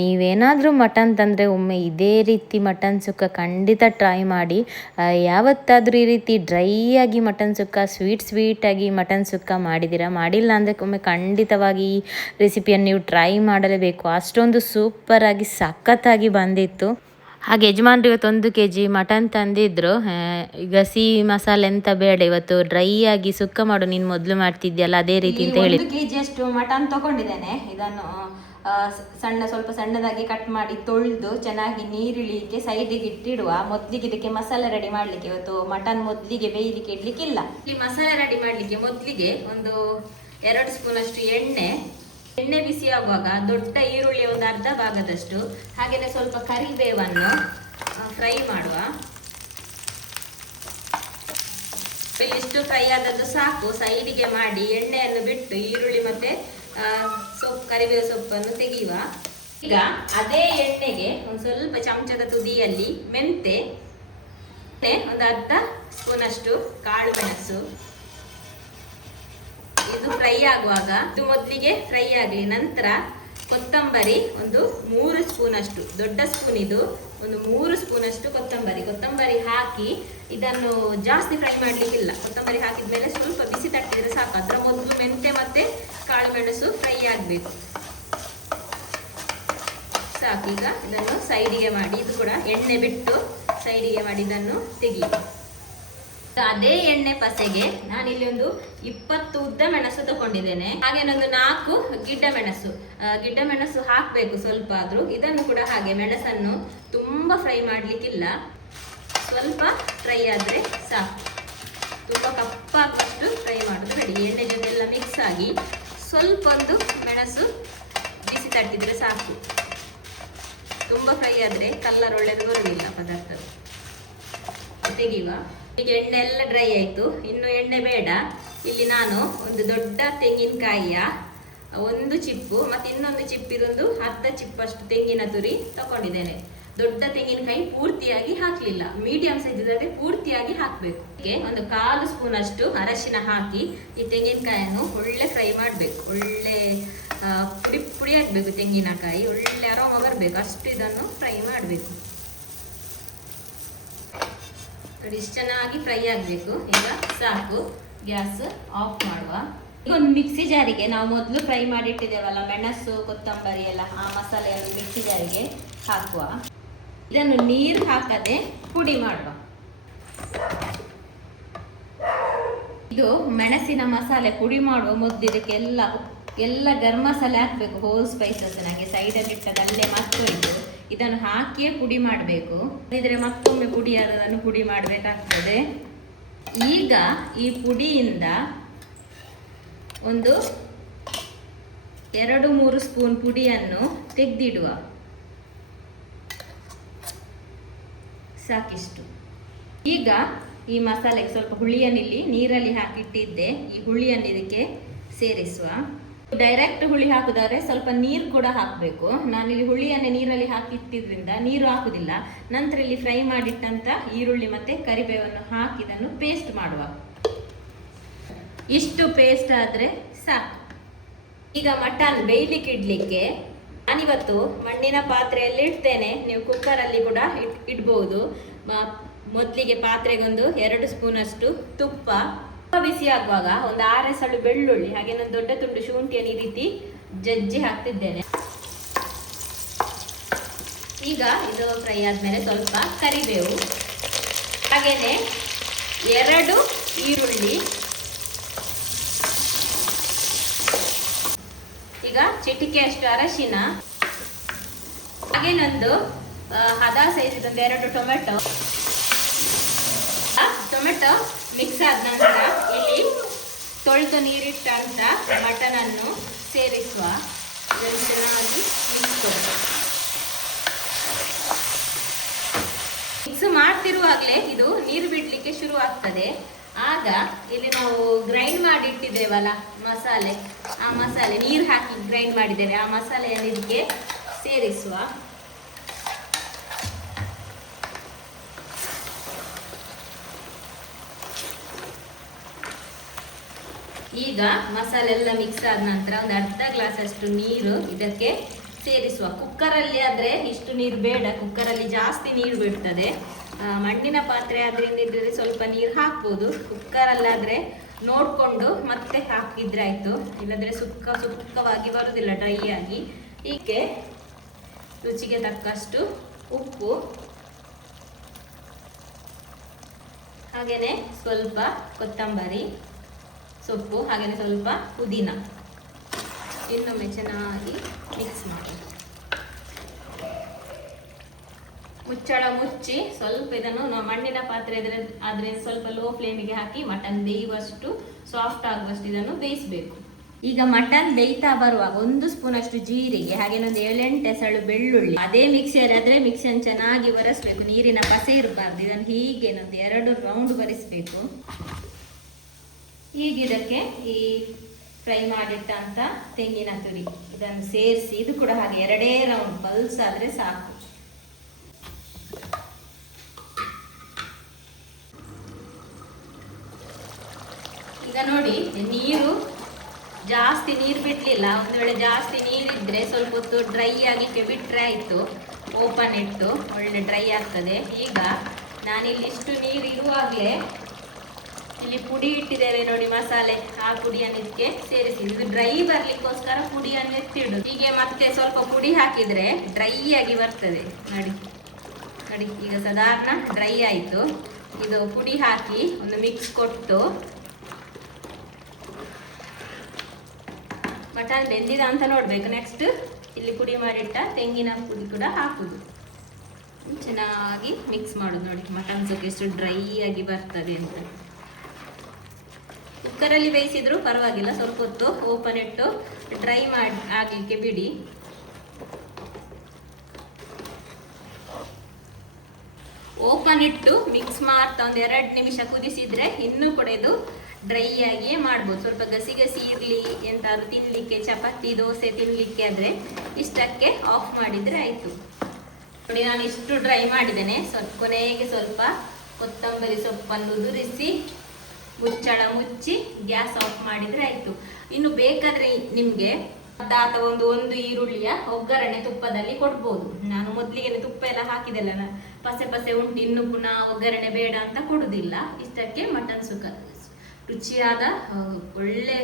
ನೀವೇನಾದರೂ ಮಟನ್ ತಂದರೆ ಒಮ್ಮೆ ಇದೇ ರೀತಿ ಮಟನ್ ಸುಕ್ಕ ಖಂಡಿತ ಟ್ರೈ ಮಾಡಿ. ಯಾವತ್ತಾದರೂ ಈ ರೀತಿ ಡ್ರೈ ಆಗಿ ಮಟನ್ ಸುಕ್ಕ ಸ್ವೀಟ್ ಸ್ವೀಟಾಗಿ ಮಟನ್ ಸುಕ್ಕ ಮಾಡಿದ್ದೀರಾ ಮಾಡಿಲ್ಲ ಅಂದರೆ ಒಮ್ಮೆ ಖಂಡಿತವಾಗಿ ಈ ರೆಸಿಪಿಯನ್ನು ನೀವು ಟ್ರೈ ಮಾಡಲೇಬೇಕು. ಅಷ್ಟೊಂದು ಸೂಪರಾಗಿ ಸಖತ್ತಾಗಿ ಬಂದಿತ್ತು. ಹಾಗೆ ಯಜಮಾನ್ರು ಇವತ್ತು ಒಂದು ಕೆ ಜಿ ಮಟನ್ ತಂದಿದ್ರು. ಈಗ ಸಿಹಿ ಮಸಾಲೆ ಎಂತ ಬೇಡ ಇವತ್ತು ಡ್ರೈ ಆಗಿ ಸುಕ್ಕ ಮಾಡು ನೀನು ಮೊದಲು ಮಾಡ್ತಿದ್ಯಲ್ಲ ಅದೇ ರೀತಿ ಅಂತ ಹೇಳಿ ಒಂದು ಕೆಜಿ ಅಷ್ಟು ಮಟನ್ ತಗೊಂಡಿದ್ದೇನೆ. ಇದನ್ನು ಸಣ್ಣ, ಸ್ವಲ್ಪ ಸಣ್ಣದಾಗಿ ಕಟ್ ಮಾಡಿ ತೊಳೆದು ಚೆನ್ನಾಗಿ ನೀರಿಳಿಕೆ ಸೈಡಿಗೆ ಇಟ್ಟಿಡುವ. ಮೊದಲಿಗೆ ಇದಕ್ಕೆ ಮಸಾಲೆ ರೆಡಿ ಮಾಡ್ಲಿಕ್ಕೆ ಇವತ್ತು ಮಟನ್ ಮೊದಲಿಗೆ ಬೇಯಲಿಕ್ಕೆ ಇಡ್ಲಿಕ್ಕಿಲ್ಲ. ಇಲ್ಲಿ ಮಸಾಲೆ ರೆಡಿ ಮಾಡ್ಲಿಕ್ಕೆ ಮೊದಲಿಗೆ ಒಂದು ಎರಡು ಸ್ಪೂನ್ ಅಷ್ಟು ಎಣ್ಣೆ. ಎಣ್ಣೆ ಬಿಸಿ ಆಗುವಾಗ ದೊಡ್ಡ ಈರುಳ್ಳಿ ಒಂದು ಅರ್ಧ ಭಾಗದಷ್ಟು ಹಾಗೆಯೇ ಸ್ವಲ್ಪ ಕರಿಬೇವನ್ನು ಫ್ರೈ ಮಾಡುವ. ಇಷ್ಟು ಫ್ರೈ ಆದದ್ದು ಸಾಕು. ಸೈಡಿಗೆ ಮಾಡಿ ಎಣ್ಣೆಯನ್ನು ಬಿಟ್ಟು ಈರುಳ್ಳಿ ಮತ್ತೆ ಸೊಪ್ಪು ಕರಿಬೇವು ಸೊಪ್ಪನ್ನು ತೆಗೆಯುವ. ಈಗ ಅದೇ ಎಣ್ಣೆಗೆ ಒಂದು ಸ್ವಲ್ಪ ಚಮಚದ ತುದಿಯಲ್ಲಿ ಮೆಂತೆ ಒಂದು ಅರ್ಧ ಸ್ಪೂನ್ ಅಷ್ಟು ಕಾಳು ಮೆಣಸು. ಇದು ಫ್ರೈ ಆಗುವಾಗ, ಇದು ಮೊದಲಿಗೆ ಫ್ರೈ ಆಗಲಿ, ನಂತರ ಕೊತ್ತಂಬರಿ ಒಂದು ಮೂರು ಸ್ಪೂನ್ ಅಷ್ಟು ದೊಡ್ಡ ಸ್ಪೂನ್ ಇದು. ಒಂದು ಮೂರು ಸ್ಪೂನ್ ಅಷ್ಟು ಕೊತ್ತಂಬರಿ. ಕೊತ್ತಂಬರಿ ಹಾಕಿ ಇದನ್ನು ಜಾಸ್ತಿ ಫ್ರೈ ಮಾಡಲಿಕ್ಕಿಲ್ಲ. ಕೊತ್ತಂಬರಿ ಹಾಕಿದ್ಮೇಲೆ ಸ್ವಲ್ಪ ಬಿಸಿ ತಟ್ಟಿದ್ರೆ ಸಾಕು. ಅದರ ಮೊದಲು ಮೆಂತೆ ಮತ್ತೆ ಕಾಳು ಮೆಣಸು ಫ್ರೈ ಆಗಬೇಕು. ಸಾಕು. ಈಗ ಇದನ್ನು ಸೈಡಿಗೆ ಮಾಡಿ, ಇದು ಕೂಡ ಎಣ್ಣೆ ಬಿಟ್ಟು ಸೈಡಿಗೆ ಮಾಡಿ ಇದನ್ನು ತೆಗೆಯುವ ಅದೇ ಎಣ್ಣೆ ಪಸೆಗೆ ನಾನಿಲ್ಲಿ ಒಂದು ಇಪ್ಪತ್ತು ಉದ್ದ ಮೆಣಸು ತಗೊಂಡಿದ್ದೇನೆ. ಹಾಗೆ ಒಂದು ನಾಲ್ಕು ಗಿಡ್ಡ ಮೆಣಸು. ಗಿಡ್ಡ ಮೆಣಸು ಹಾಕಬೇಕು ಸ್ವಲ್ಪ ಆದ್ರೂ. ಇದನ್ನು ಕೂಡ ಹಾಗೆ ಮೆಣಸನ್ನು ತುಂಬಾ ಫ್ರೈ ಮಾಡ್ಲಿಕ್ಕಿಲ್ಲ. ಸ್ವಲ್ಪ ಫ್ರೈ ಆದ್ರೆ ಸಾಕು. ತುಂಬಾ ಕಪ್ಪಾಗುವಷ್ಟು ಫ್ರೈ ಮಾಡೋದು ರೆಡಿ ಎಣ್ಣೆ ಜೊತೆಲ್ಲ ಮಿಕ್ಸ್ ಆಗಿ ಸ್ವಲ್ಪ ಒಂದು ಮೆಣಸು ಬಿಸಿ ತಟ್ಟಿದ್ರೆ ಸಾಕು. ತುಂಬಾ ಫ್ರೈ ಆದ್ರೆ ಕಲ್ಲರ್ ಒಳ್ಳೆದು ಬರುವುದಿಲ್ಲ ಪದಾರ್ಥ ತೆಗೆಯುವ. ಈಗ ಎಣ್ಣೆ ಎಲ್ಲ ಡ್ರೈ ಆಯಿತು. ಇನ್ನು ಎಣ್ಣೆ ಬೇಡ. ಇಲ್ಲಿ ನಾನು ಒಂದು ದೊಡ್ಡ ತೆಂಗಿನಕಾಯಿಯ ಒಂದು ಚಿಪ್ಪು ಮತ್ತು ಇನ್ನೊಂದು ಚಿಪ್ಪಿದೊಂದು ಅರ್ಧ ಚಿಪ್ಪಷ್ಟು ತೆಂಗಿನ ತುರಿ ತಗೊಂಡಿದ್ದೇನೆ. ದೊಡ್ಡ ತೆಂಗಿನಕಾಯಿ ಪೂರ್ತಿಯಾಗಿ ಹಾಕಲಿಲ್ಲ. ಮೀಡಿಯಂ ಸೈಜ್ ಇದ್ರೆ ಪೂರ್ತಿಯಾಗಿ ಹಾಕ್ಬೇಕು. ಒಂದು ಕಾಲು ಸ್ಪೂನ್ ಅಷ್ಟು ಅರಶಿನ ಹಾಕಿ ಈ ತೆಂಗಿನಕಾಯನ್ನು ಒಳ್ಳೆ ಫ್ರೈ ಮಾಡಬೇಕು. ಒಳ್ಳೆ ಪುಡಿ ಪುಡಿ ಹಾಕ್ಬೇಕು ತೆಂಗಿನಕಾಯಿ. ಒಳ್ಳೆ ಅರೋಮ ಬರಬೇಕು. ಅಷ್ಟು ಇದನ್ನು ಫ್ರೈ ಮಾಡ್ಬೇಕು. ಚೆನ್ನಾಗಿ ಫ್ರೈ ಆಗಬೇಕು. ಈಗ ಸಾಕು. ಗ್ಯಾಸ್ ಆಫ್ ಮಾಡುವ. ಈಗ ಒಂದು ಮಿಕ್ಸಿ ಜಾರಿಗೆ ನಾವು ಮೊದಲು ಫ್ರೈ ಮಾಡಿ ಇಟ್ಟಿದ್ದೇವಲ್ಲ ಮೆಣಸು, ಕೊತ್ತಂಬರಿ ಎಲ್ಲ, ಆ ಮಸಾಲೆಯನ್ನು ಮಿಕ್ಸಿ ಜಾರಿಗೆ ಹಾಕುವ. ಇದನ್ನು ನೀರು ಹಾಕದೆ ಪುಡಿ ಮಾಡುವ. ಇದು ಮೆಣಸಿನ ಮಸಾಲೆ ಪುಡಿ ಮಾಡುವ ಮೊದಲು ಇದಕ್ಕೆ ಎಲ್ಲ ಎಲ್ಲ ಮಸಾಲೆ ಹಾಕಬೇಕು ಹೋಲ್ ಸ್ಪೈಸಸ್ ನನಗೆ ಸೈಡಲ್ಲಿ ಇಟ್ಟದಲ್ಲೇ ಮತ್ತೊಯ್ದು ಇದನ್ನು ಹಾಕಿಯೇ ಪುಡಿ ಮಾಡಬೇಕು. ಇದ್ರೆ ಮತ್ತೊಮ್ಮೆ ಪುಡಿ ಅದನ್ನು ಪುಡಿ ಮಾಡಬೇಕಾಗ್ತದೆ. ಈಗ ಈ ಪುಡಿಯಿಂದ ಒಂದು ಎರಡು ಮೂರು ಸ್ಪೂನ್ ಪುಡಿಯನ್ನು ತೆಗೆದಿಡುವ. ಸಾಕಿಷ್ಟು. ಈಗ ಈ ಮಸಾಲೆಗೆ ಸ್ವಲ್ಪ ಹುಳಿಯನ್ನು ಇಲ್ಲಿ ನೀರಲ್ಲಿ ಹಾಕಿಟ್ಟಿದ್ದೆ. ಈ ಹುಳಿಯನ್ನು ಇದಕ್ಕೆ ಸೇರಿಸುವ. ಡೈರೆಕ್ಟ್ ಹುಳಿ ಹಾಕುದಾದ್ರೆ ಸ್ವಲ್ಪ ನೀರು ಕೂಡ ಹಾಕಬೇಕು. ನಾನಿಲ್ಲಿ ಹುಳಿಯನ್ನೇ ನೀರಲ್ಲಿ ಹಾಕಿಟ್ಟಿದ್ರಿಂದ ನೀರು ಹಾಕುದಿಲ್ಲ. ನಂತರ ಇಲ್ಲಿ ಫ್ರೈ ಮಾಡಿಟ್ಟಂತ ಈರುಳ್ಳಿ ಮತ್ತೆ ಕರಿಬೇವನ್ನು ಹಾಕಿ ಇದನ್ನು ಪೇಸ್ಟ್ ಮಾಡುವ. ಇಷ್ಟು ಪೇಸ್ಟ್ ಆದ್ರೆ ಸಾಕು. ಈಗ ಮಟನ್ ಬೇಯ್ಲಿಕ್ಕೆ ಇಡ್ಲಿಕ್ಕೆ ನಾನಿವತ್ತು ಮಣ್ಣಿನ ಪಾತ್ರೆಯಲ್ಲಿ ಇಡ್ತೇನೆ. ನೀವು ಕುಕ್ಕರಲ್ಲಿ ಕೂಡ ಇಟ್ ಇಡ್ಬೋದು. ಮೊದ್ಲಿಗೆ ಪಾತ್ರೆಗೊಂದು ಎರಡು ಸ್ಪೂನ್ ಅಷ್ಟು ತುಪ್ಪ ತುಪ್ಪ ಬಿಸಿ ಆಗುವಾಗ ಒಂದು ಆರೆಸಳು ಬೆಳ್ಳುಳ್ಳಿ, ಹಾಗೆ ನಾನು ದೊಡ್ಡ ತುಂಡು ಶುಂಠಿಯನ್ನು ಈ ರೀತಿ ಜಜ್ಜಿ ಹಾಕ್ತಿದ್ದೇನೆ. ಈಗ ಇದು ಫ್ರೈ ಆದ್ಮೇಲೆ ಸ್ವಲ್ಪ ಕರಿಬೇವು ಹಾಗೇನೆ ಎರಡು ಈರುಳ್ಳಿ. ಈಗ ಚಿಟಿಕೆ ಅಷ್ಟು ಅರಶಿನ ಹಾಗೇನೊಂದು ನಂದು ಹದ ಸೈಜ್ ಒಂದು ಎರಡು ಟೊಮೆಟೊ. ಟೊಮೆಟೊ ಮಿಕ್ಸ್ ಆದ ನಂತರ ಇಲ್ಲಿ ತೊಳೆದು ನೀರಿಟ್ಟಂತ ಮಟನ್ ಅನ್ನು ಸೇರಿಸುವ ಚೆನ್ನಾಗಿ ಮಿಕ್ಸ್ ಮಿಕ್ಸ್ ಮಾಡ್ತಿರುವಾಗಲೇ ಇದು ನೀರು ಬಿಡ್ಲಿಕ್ಕೆ ಶುರು ಆಗ್ತದೆ ಆಗ ಇಲ್ಲಿ ನಾವು ಗ್ರೈಂಡ್ ಮಾಡಿ ಇಟ್ಟಿದ್ದೇವಲ್ಲ ಮಸಾಲೆ. ಆ ಮಸಾಲೆ ನೀರು ಹಾಕಿ ಗ್ರೈಂಡ್ ಮಾಡಿದ್ದೇವೆ. ಆ ಮಸಾಲೆಯನ್ನು ಇದಕ್ಕೆ ಸೇರಿಸುವ. ಈಗ ಮಸಾಲೆ ಎಲ್ಲ ಮಿಕ್ಸ್ ಆದ ನಂತರ ಒಂದು ಅರ್ಧ ಗ್ಲಾಸ್ ಅಷ್ಟು ನೀರು ಇದಕ್ಕೆ ಸೇರಿಸುವ. ಕುಕ್ಕರಲ್ಲಿ ಆದರೆ ಇಷ್ಟು ನೀರು ಬೇಡ. ಕುಕ್ಕರಲ್ಲಿ ಜಾಸ್ತಿ ನೀರು ಬಿಡ್ತದೆ. ಮಣ್ಣಿನ ಪಾತ್ರೆ ಆದ್ರಿಂದ ಇದ್ರೆ ಸ್ವಲ್ಪ ನೀರು ಹಾಕ್ಬೋದು. ಕುಕ್ಕರಲ್ಲಾದರೆ ನೋಡಿಕೊಂಡು ಮತ್ತೆ ಹಾಕಿದ್ರೆ ಆಯಿತು. ಇಲ್ಲದ್ರೆ ಸುಕ್ಕ, ಸುಕ್ಕವಾಗಿ ಬರುವುದಿಲ್ಲ ಡ್ರೈ ಆಗಿ. ಹೀಗೆ ರುಚಿಗೆ ತಕ್ಕಷ್ಟು ಉಪ್ಪು. ಹಾಗೆಯೇ ಸ್ವಲ್ಪ ಕೊತ್ತಂಬರಿ. ಸೊಪ್ಪು ಹಾಗೆಯೇ ಸ್ವಲ್ಪ ಪುದೀನ. ಇನ್ನೊಮ್ಮೆ ಚೆನ್ನಾಗಿ ಮಿಕ್ಸ್ ಮಾಡಿ ಮುಚ್ಚಳ ಮುಚ್ಚಿ ಸ್ವಲ್ಪ ಇದನ್ನು ಮಣ್ಣಿನ ಪಾತ್ರೆ ಇದ್ರೆ, ಆದ್ರೆ ಸ್ವಲ್ಪ ಲೋ ಫ್ಲೇಮಿಗೆ ಹಾಕಿ ಮಟನ್ ಬೇಯುವಷ್ಟು ಸಾಫ್ಟ್ ಆಗುವಷ್ಟು ಇದನ್ನು ಬೇಯಿಸಬೇಕು. ಈಗ ಮಟನ್ ಬೇಯ್ತಾ ಬರುವಾಗ ಒಂದು ಸ್ಪೂನ್ ಅಷ್ಟು ಜೀರಿಗೆ ಹಾಗೆ ಒಂದು ಏಳೆಂಟು ಎಸಳು ಬೆಳ್ಳುಳ್ಳಿ. ಅದೇ ಮಿಕ್ಸಿಯರ್ ಆದರೆ ಮಿಕ್ಸಿಯನ್ನು ಚೆನ್ನಾಗಿ ಬರೆಸ್ಬೇಕು ನೀರಿನ ಪಸೆ ಇರಬಾರ್ದು. ಇದನ್ನು ಹೀಗೆ ಒಂದು ಎರಡು ರೌಂಡ್ ಬರಿಸ್ಬೇಕು ಈಗ ಇದಕ್ಕೆ ಈ ಫ್ರೈ ಮಾಡಿಟ್ಟಂತ ತೆಂಗಿನ ತುರಿ. ಇದನ್ನು ಸೇರಿಸಿ, ಇದು ಕೂಡ ಹಾಗೆ ಎರಡೇ ರೌಂಡ್ ಪಲ್ಸ್ ಆದ್ರೆ ಸಾಕು. ಈಗ ನೋಡಿ ನೀರು ಜಾಸ್ತಿ ನೀರು ಬಿಡ್ಲಿಲ್ಲ. ಒಂದು ವೇಳೆ ಜಾಸ್ತಿ ನೀರಿದ್ರೆ ಸ್ವಲ್ಪ ಹೊತ್ತು ಡ್ರೈ ಆಗಿಕ್ಕೆ ಬಿಟ್ರೆ ಆಯ್ತು. ಓಪನ್ ಇಟ್ಟು ಒಳ್ಳೆ ಡ್ರೈ ಆಗ್ತದೆ. ಈಗ ನಾನಿಲ್ಲಿ ಇಷ್ಟು ನೀರು ಇರುವಾಗಲೇ ಇಲ್ಲಿ ಪುಡಿ ಇಟ್ಟಿದ್ದೇವೆ ನೋಡಿ ಮಸಾಲೆ. ಆ ಪುಡಿಯನ್ನು ಇದಕ್ಕೆ ಸೇರಿಸಿ. ಇದು ಡ್ರೈ ಬರ್ಲಿಕ್ಕೋಸ್ಕರ ಪುಡಿಯನ್ನು ಎತ್ತಿಡು ಹೀಗೆ ಮತ್ತೆ ಸ್ವಲ್ಪ ಪುಡಿ ಹಾಕಿದ್ರೆ ಡ್ರೈ ಆಗಿ ಬರ್ತದೆ. ನೋಡಿ. ನೋಡಿ, ಈಗ ಸಾಧಾರಣ ಡ್ರೈ ಆಯಿತು. ಇದು ಪುಡಿ ಹಾಕಿ ಒಂದು ಮಿಕ್ಸ್ ಕೊಟ್ಟು ಮಟನ್ ಬೆಂದಿದ ಅಂತ ನೋಡ್ಬೇಕು. ನೆಕ್ಸ್ಟ್ ಇಲ್ಲಿ ಪುಡಿ ಮಾಡಿಟ್ಟ ತೆಂಗಿನ ಪುಡಿ ಕೂಡ ಹಾಕುದು. ಚೆನ್ನಾಗಿ ಮಿಕ್ಸ್ ಮಾಡೋದು ನೋಡಿ. ಮಟನ್ ಸೊಪ್ಪು ಎಷ್ಟು ಡ್ರೈ ಆಗಿ ಬರ್ತದೆ ಅಂತ. ಕುಕ್ಕರಲ್ಲಿ ಬೇಯಿಸಿದ್ರು ಪರವಾಗಿಲ್ಲ, ಸ್ವಲ್ಪ ಹೊತ್ತು ಓಪನ್ ಇಟ್ಟು ಡ್ರೈ ಮಾಡಿ ಆಗಲಿಕ್ಕೆ ಬಿಡಿ. ಓಪನ್ ಇಟ್ಟು ಮಿಕ್ಸ್ ಮಾಡ್ತಾ ಒಂದು ಎರಡು ನಿಮಿಷ ಕುದಿಸಿದ್ರೆ ಇನ್ನೂ ಕೂಡ ಇದು ಡ್ರೈ ಆಗಿಯೇ ಮಾಡ್ಬೋದು. ಸ್ವಲ್ಪ ಗಸಿ ಗಸಿ ಇರಲಿ, ಎಂತಾದ್ರು ತಿನ್ನಲಿಕ್ಕೆ ಚಪಾತಿ, ದೋಸೆ ತಿನ್ನಲಿಕ್ಕೆ ಆದರೆ ಇಷ್ಟಕ್ಕೆ ಆಫ್ ಮಾಡಿದರೆ ಆಯಿತು. ನೋಡಿ, ನಾನು ಇಷ್ಟು ಡ್ರೈ ಮಾಡಿದ್ದೇನೆ. ಸ್ವಲ್ಪ ಕೊನೆಗೆ ಸ್ವಲ್ಪ ಕೊತ್ತಂಬರಿ ಸೊಪ್ಪನ್ನು ಉದುರಿಸಿ ಮುಚ್ಚಳ ಮುಚ್ಚಿ ಗ್ಯಾಸ್ ಆಫ್ ಮಾಡಿದರೆ ಆಯಿತು. ಇನ್ನು ಬೇಕಾದರೆ ನಿಮಗೆ ಅಥವಾ ಒಂದು ಒಂದು ಈರುಳ್ಳಿಯ ಒಗ್ಗರಣೆ ತುಪ್ಪದಲ್ಲಿ ಕೊಡ್ಬೋದು. ನಾನು ಮೊದಲಿಗೆ ತುಪ್ಪ ಎಲ್ಲ ಹಾಕಿದೆಲ್ಲ ನಾನು. ಪಸೆ ಪಸೆ ಉಂಟು, ಇನ್ನು ಪುನಃ ಒಗ್ಗರಣೆ ಬೇಡ ಅಂತ ಕೊಡುದಿಲ್ಲ. ಇಷ್ಟಕ್ಕೆ ಮಟನ್ ಸುಕ್ಕ. ರುಚಿಯಾದ ಒಳ್ಳೆ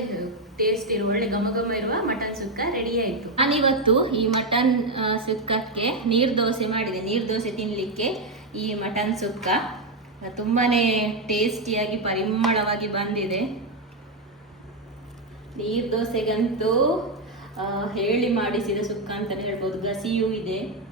ಟೇಸ್ಟ್ ಇರುವ, ಒಳ್ಳೆ ಘಮ ಘಮ ಇರುವ ಮಟನ್ ಸುಕ್ಕ ರೆಡಿ ಆಯಿತು. ನಾನಿವತ್ತು ಈ ಮಟನ್ ಸುಕ್ಕಕ್ಕೆ ನೀರು ದೋಸೆ ಮಾಡಿದೆ. ನೀರು ದೋಸೆ ತಿನ್ನಲಿಕ್ಕೆ ಈ ಮಟನ್ ಸುಕ್ಕ. ತುಂಬಾನೇ ಟೇಸ್ಟಿಯಾಗಿ ಪರಿಮಳವಾಗಿ ಬಂದಿದೆ. ನೀರು ದೋಸೆಗಂತೂ ಹೇಳಿ ಮಾಡಿಸಿದ ಸುಕ್ಕ ಅಂತಲೇ ಹೇಳ್ಬೋದು. ಗಸಿಯೂ ಇದೆ.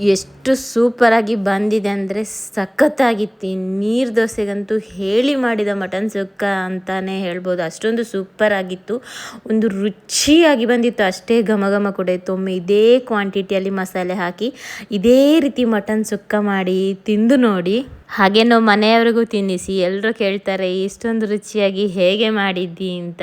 ಎಷ್ಟು ಸೂಪರಾಗಿ ಬಂದಿದೆ ಅಂದರೆ ಸಖತ್ತಾಗಿತ್ತು. ನೀರು ದೋಸೆಗಂತೂ ಹೇಳಿ ಮಾಡಿದ ಮಟನ್ ಸುಕ್ಕ ಅಂತಲೇ ಹೇಳ್ಬೋದು. ಅಷ್ಟೊಂದು ಸೂಪರಾಗಿತ್ತು. ಒಂದು ರುಚಿಯಾಗಿ ಬಂದಿತ್ತು. ಅಷ್ಟೇ ಘಮ ಘಮ ಕೂಡ ಇತ್ತು. ಒಮ್ಮೆ ಇದೇ ಕ್ವಾಂಟಿಟಿಯಲ್ಲಿ ಮಸಾಲೆ ಹಾಕಿ, ಇದೇ ರೀತಿ ಮಟನ್ ಸುಕ್ಕ ಮಾಡಿ ತಿಂದು ನೋಡಿ. ಹಾಗೆ ನಾವು ಮನೆಯವರಿಗೂ ತಿನ್ನಿಸಿ. ಎಲ್ಲರೂ ಕೇಳ್ತಾರೆ ಇಷ್ಟೊಂದು ರುಚಿಯಾಗಿ ಹೇಗೆ ಮಾಡಿದ್ದಿ? ಅಂತ.